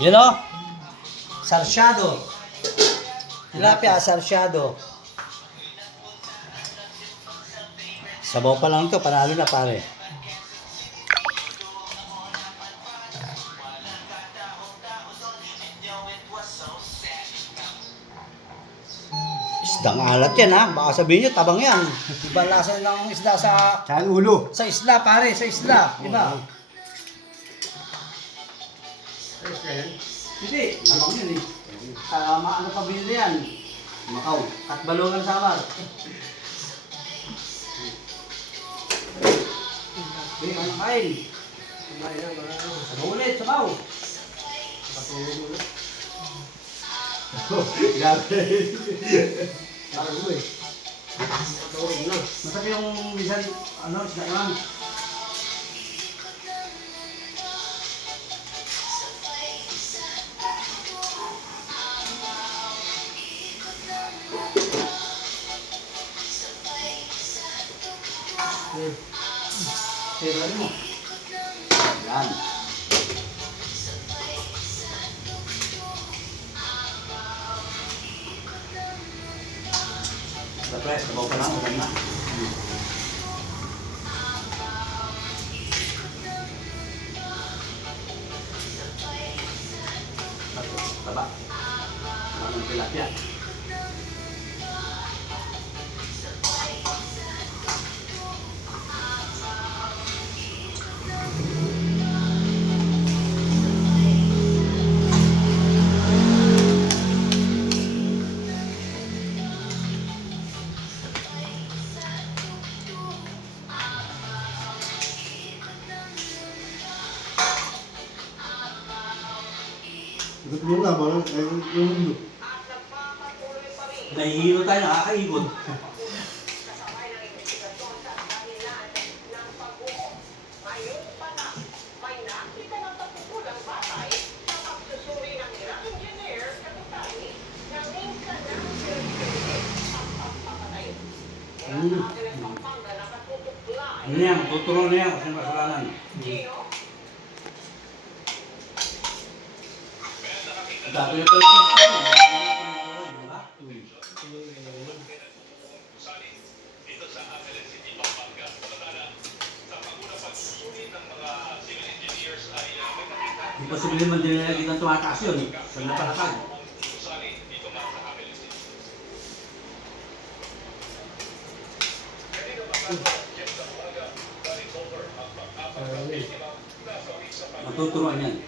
Yun o. Sarsyado. Tilapia, sarsyado. Sabaw pa lang to, panalo na pare. Isdang alat yan ha. Baka sabihin nyo, tabang yan. Iba lasa ng isda sa... Saan ulo? Sa isla pare, sa isla. Diba? Hindi. Tabang yun eh. Ano pa binili yan? Makaw. At balungan samar. Hindi, ano kain? Sabaw ulit, sabaw. Grabe. Masarap yung minsan, isda lang. Sirain mo. Yan. Siyempre, sabaw pa lang, okay na. Taba. Maraming tilapia. Gusto mo nga, parang yung ulo. Nahihilo tayo, nakakaibon. Ano yan? Tuturo na yan kasi kasalanan. Dati na pala siya. Imposible man din nila kitang tumataas yun. Sa napalakad. Matuturuan yan.